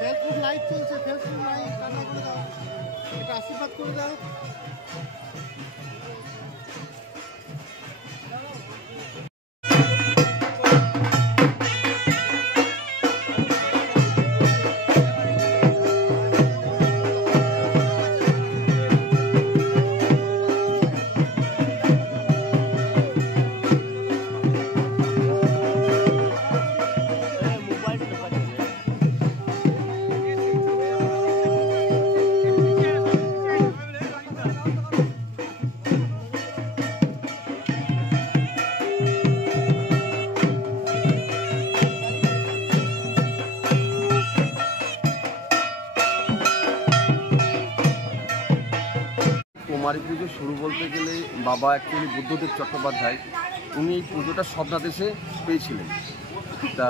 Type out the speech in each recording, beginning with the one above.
Facebook live চলছে, Facebook live কাটা করে দাও, এটা আশীর্বাদ করে দাও। কুমারী পুজো শুরু বলতে গেলে বাবা অ্যাকচুয়ালি বুদ্ধদেব চট্টোপাধ্যায় উনি এই পুজোটা স্বপ্নাদেশে পেয়েছিলেন। তা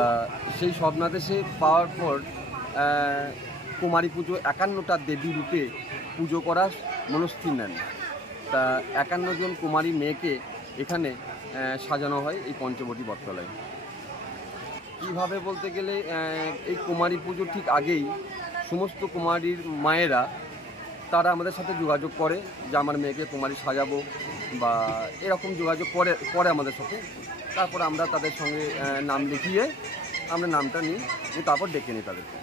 সেই স্বপ্নাদেশে পাওয়ার পর কুমারী পুজো 51টা দেবী রূপে পুজো করার মনস্থির নেন। তা 51 জন কুমারী মেয়েকে এখানে সাজানো হয় এই পঞ্চবটী বটতলায়। কীভাবে বলতে গেলে এই কুমারী পুজোর ঠিক আগেই সমস্ত কুমারীর মায়েরা তারা আমাদের সাথে যোগাযোগ করে যে আমার মেয়েকে কুমারী সাজাবো বা এরকম যোগাযোগ করে আমাদের সাথে। তারপর আমরা তাদের সঙ্গে নাম লিখিয়ে আমরা নামটা নিই, তারপর ডেকে নিই তাদেরকে।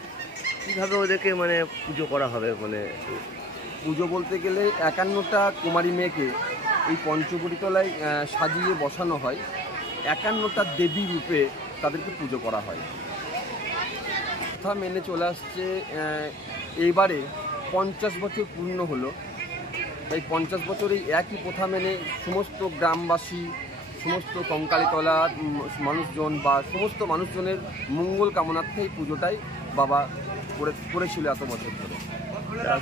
কীভাবে ওদেরকে মানে পুজো করা হবে? মানে পুজো বলতে গেলে 51টা কুমারী মেয়েকে এই পঞ্চবটীতলায় সাজিয়ে বসানো হয়। 51টা দেবী রূপে তাদেরকে পুজো করা হয়। কথা মেনে চলে আসছে এইবারে 50 বছর পূর্ণ হলো। তাই 50 বছরেই একই প্রথা মেনে সমস্ত গ্রামবাসী, সমস্ত কঙ্কালীতলা মানুষজন বা সমস্ত মানুষজনের মঙ্গল কামনার্থে এই পুজোটাই বাবা করেছিল এত বছর ধরে।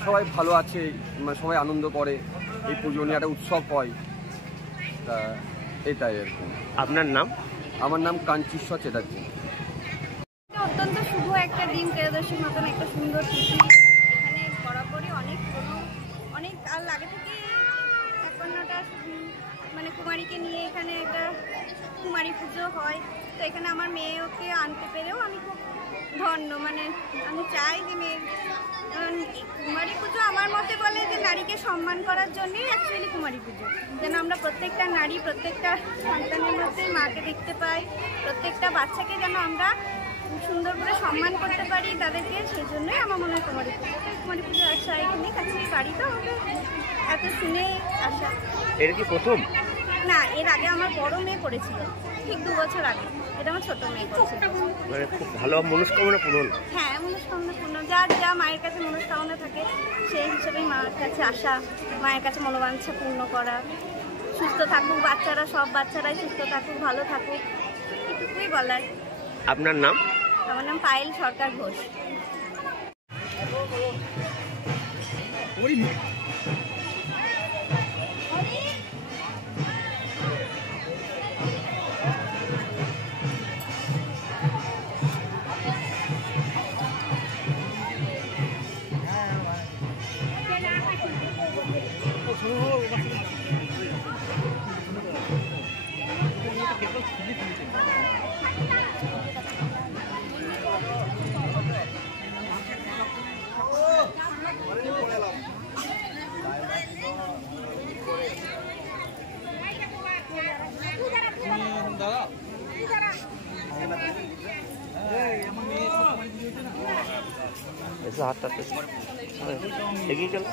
সবাই ভালো আছে, সবাই আনন্দ করে, এই পুজো নিয়ে একটা উৎসব হয়। তা এটাই আর কি। আপনার নাম? আমার নাম কাঞ্চীশ্বর চ্যাটার্জি। অত্যন্ত শুভ একটা দিন, ত্রয়োদশীর মতন একটা সুন্দর তিথি। এখানে বরাবরই অনেক কাল আগে থেকে 51টা মানে কুমারীকে নিয়ে এখানে একটা কুমারী পুজো হয়। তো এখানে আমার মেয়েকে আনতে পেরেও আমি খুব ধন্য। মানে আমি চাই যে মেয়ের কুমারী পুজো আমার মতে বলে যে নারীকে সম্মান করার জন্যই অ্যাকচুয়ালি কুমারী পুজো। যেন আমরা প্রত্যেকটা নারী, প্রত্যেকটা সন্তানের মধ্যে মাকে দেখতে পাই, প্রত্যেকটা বাচ্চাকে যেন আমরা সুন্দর করে সম্মান করতে পারি তাদেরকে, সেই জন্যই আমার মনে হয় কুমারী পুজো আসা এখানে কাছে বাড়ি। তো আমাদের এত শুনে আসা। এটা কি প্রথম? না, এর আগে আমার বড় মেয়ে করেছিল, ঠিক 2 বছর আগে। এটা আমার ছোট মেয়ে করেছিল। মানে খুব ভালো মনস্কামনা পূরণ। হ্যাঁ, মনস্কামনা পূর্ণ। যা মায়ের কাছে মনস্কামনা থাকে সেই হিসেবেই মায়ের কাছে আসা, মায়ের কাছে মনোবাঞ্ছা পূর্ণ করা। সুস্থ থাকুক বাচ্চারা, সব বাচ্চারাই সুস্থ থাকুক, ভালো থাকুক, এটুকুই বলার। আপনার নাম? আমার নাম পায়েল সরকার ঘোষ। ऐसा हाथ तक एगिए चलो।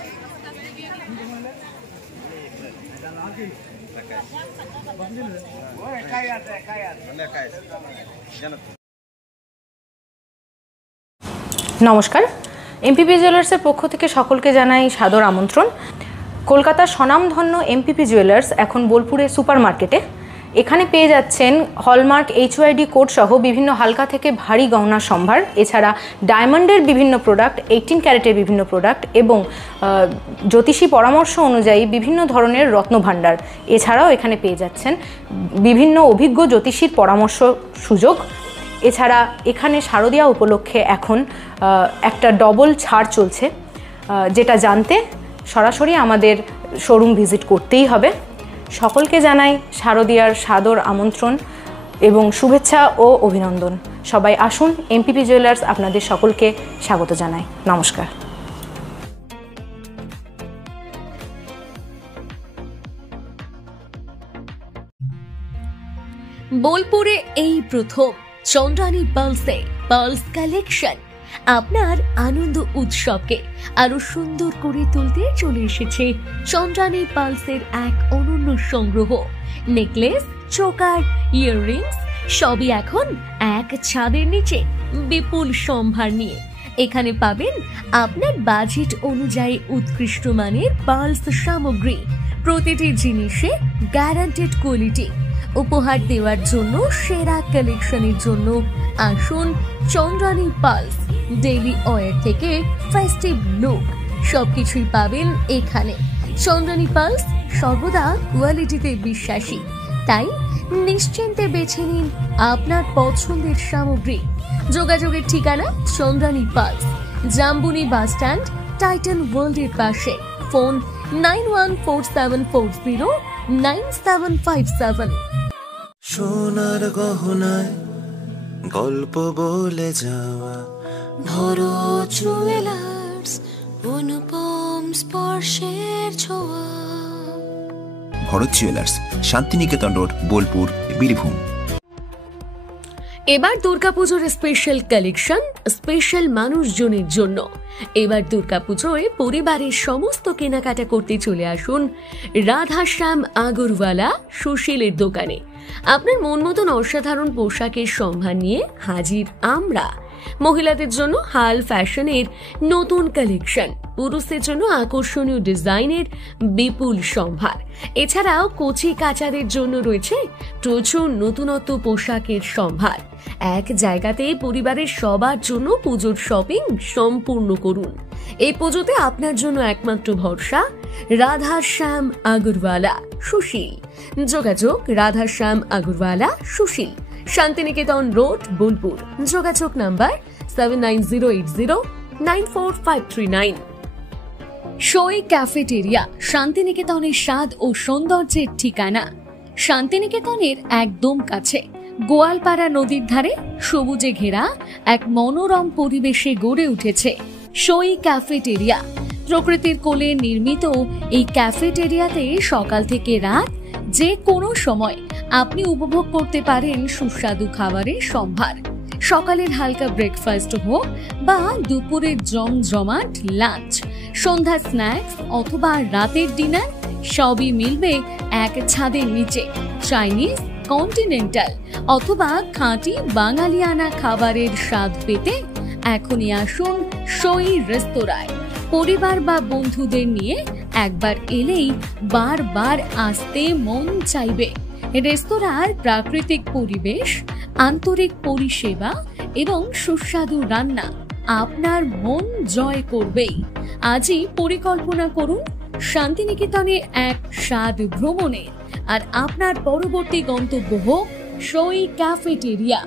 নমস্কার, এমপিপি জুয়েলার্সের পক্ষ থেকে সকলকে জানাই সাদর আমন্ত্রণ। কলকাতার স্বনামধন্য এমপিপি জুয়েলার্স এখন বোলপুরে সুপার মার্কেটে। এখানে পেয়ে যাচ্ছেন হলমার্ক HYD কোড সহ বিভিন্ন হালকা থেকে ভারী গহনার সম্ভার, এছাড়া ডায়মন্ডের বিভিন্ন প্রোডাক্ট, 18 ক্যারেটের বিভিন্ন প্রোডাক্ট এবং জ্যোতিষী পরামর্শ অনুযায়ী বিভিন্ন ধরনের রত্নভাণ্ডার। এছাড়াও এখানে পেয়ে যাচ্ছেন বিভিন্ন অভিজ্ঞ জ্যোতিষীর পরামর্শ সুযোগ। এছাড়া এখানে শারদীয়া উপলক্ষে এখন একটা ডবল ছাড় চলছে, যেটা জানতে সরাসরি আমাদের শোরুম ভিজিট করতেই হবে। সকলকে জানাই শারদীয়ার সাদর আমন্ত্রণ এবং শুভেচ্ছা ও অভিনন্দন। সবাই আসুন, এমপিপি জুয়েলার্স আপনাদের সকলকে স্বাগত জানায়। নমস্কার। বোলপুরে এই প্রথম চন্দ্রানী পার্লসে পার্লস কালেকশন আপনার আনন্দ উৎসবকে আরো সুন্দর করে তুলতে চলে এসেছে চন্দ্রানী পার্লসের এক অনন্য সংগ্রহ। নেকলেস, চোকার, ইয়াররিংস সবই এখন এক ছাদের নিচে বিপুল সম্ভার নিয়ে। এখানে পাবেন আপনার বাজেট অনুযায়ী উৎকৃষ্ট মানের পার্লস সামগ্রী, প্রতিটি জিনিসে গ্যারান্টেড কোয়ালিটি। উপহার দেওয়ার জন্য সেরা কালেকশনের জন্য আসুন চন্দ্রানী পার্লস। ডেইলি ওয়্যার থেকে ফেস্টিভ লুক সবকিছুই পাবেন এখানে। চন্দ্রানী পার্লস সর্বদা কোয়ালিটিতে বিশ্বাসী, তাই নিশ্চিন্তে বেছে নিন আপনার পছন্দের সামগ্রী। যোগাযোগের ঠিকানা Chandrani pearls, Jambuni bus stand, Titan ওয়ার্ল্ডের পাশে। ফোন 9147409757। সোনার গহনায় গল্প বলে যাওয়া ভরো জুয়েলার্স, অনুপম স্পর্শের ছোঁয়া। Bharat jewellers, Santiniketan road, Bolpur, Birbhum. এবার দুর্গাপুজোর স্পেশাল কালেকশন স্পেশাল মানুষজনের জন্য। এবার দুর্গাপুজোয় পরিবারের সমস্ত কেনাকাটা করতে চলে আসুন রাধাশ্যাম আগরওয়ালা সুশীলের দোকানে। আপনার মন মতন অসাধারণ পোশাকের সম্ভার নিয়ে হাজির আমরা। মহিলাদের জন্য হাল ফ্যাশনের নতুন কালেকশন, পুরুষদের জন্য আকর্ষণীয় ডিজাইনের বিপুল সম্ভার। এছাড়াও কচি কাচাদের জন্য রয়েছে প্রচুর নতুনত্ব পোশাকের সম্ভার। এক জায়গাতে পরিবারের সবার জন্য পুজোর শপিং সম্পূর্ণ করুন। এই পুজোতে আপনার জন্য একমাত্র ভরসা রাধাশ্যাম আগরওয়ালা সুশীল। যোগাযোগ রাধাশ্যাম আগরওয়ালা সুশীল, শান্তিনিকেতন রোড, বোলপুর। যোগাযোগ নাম্বার 7908094539। সই ক্যাফেটেরিয়া, শান্তিনিকেতনের স্বাদ ও সৌন্দর্যের ঠিকানা। শান্তিনিকেতনের একদম কাছে গোয়ালপাড়া নদীর ধারে সবুজে ঘেরা এক মনোরম পরিবেশে গড়ে উঠেছে সই ক্যাফেটেরিয়া। প্রকৃতির কোলে নির্মিত এই ক্যাফেটেরিয়াতে সকাল থেকে রাত যে কোনো সময় আপনি উপভোগ করতে পারেন সুস্বাদু খাবারের সম্ভার। সকালের হালকা ব্রেকফাস্ট হোক বা দুপুরের জমজমাট লাঞ্চ, সন্ধ্যা স্ন্যাক্স অথবা রাতের ডিনার, সবই মিলবে এক ছাদের নিচে। চাইনিজ, কন্টিনেন্টাল অথবা খাঁটি বাঙালিয়ানা খাবারের স্বাদ পেতে এখনই আসুন সই রেস্তোরাঁয়। পরিবার বা বন্ধুদের নিয়ে একবার এলেই বারবার আসতে মন চাইবে। রেস্তোরাঁর প্রাকৃতিক পরিবেশ, আন্তরিক পরিষেবা এবং সুস্বাদু রান্না আপনার মন জয় করবেই। আজই পরিকল্পনা করুন শান্তিনিকেতনে এক স্বাদ ভ্রমণের, আর আপনার পরবর্তী গন্তব্য হোক সই ক্যাফেটেরিয়া।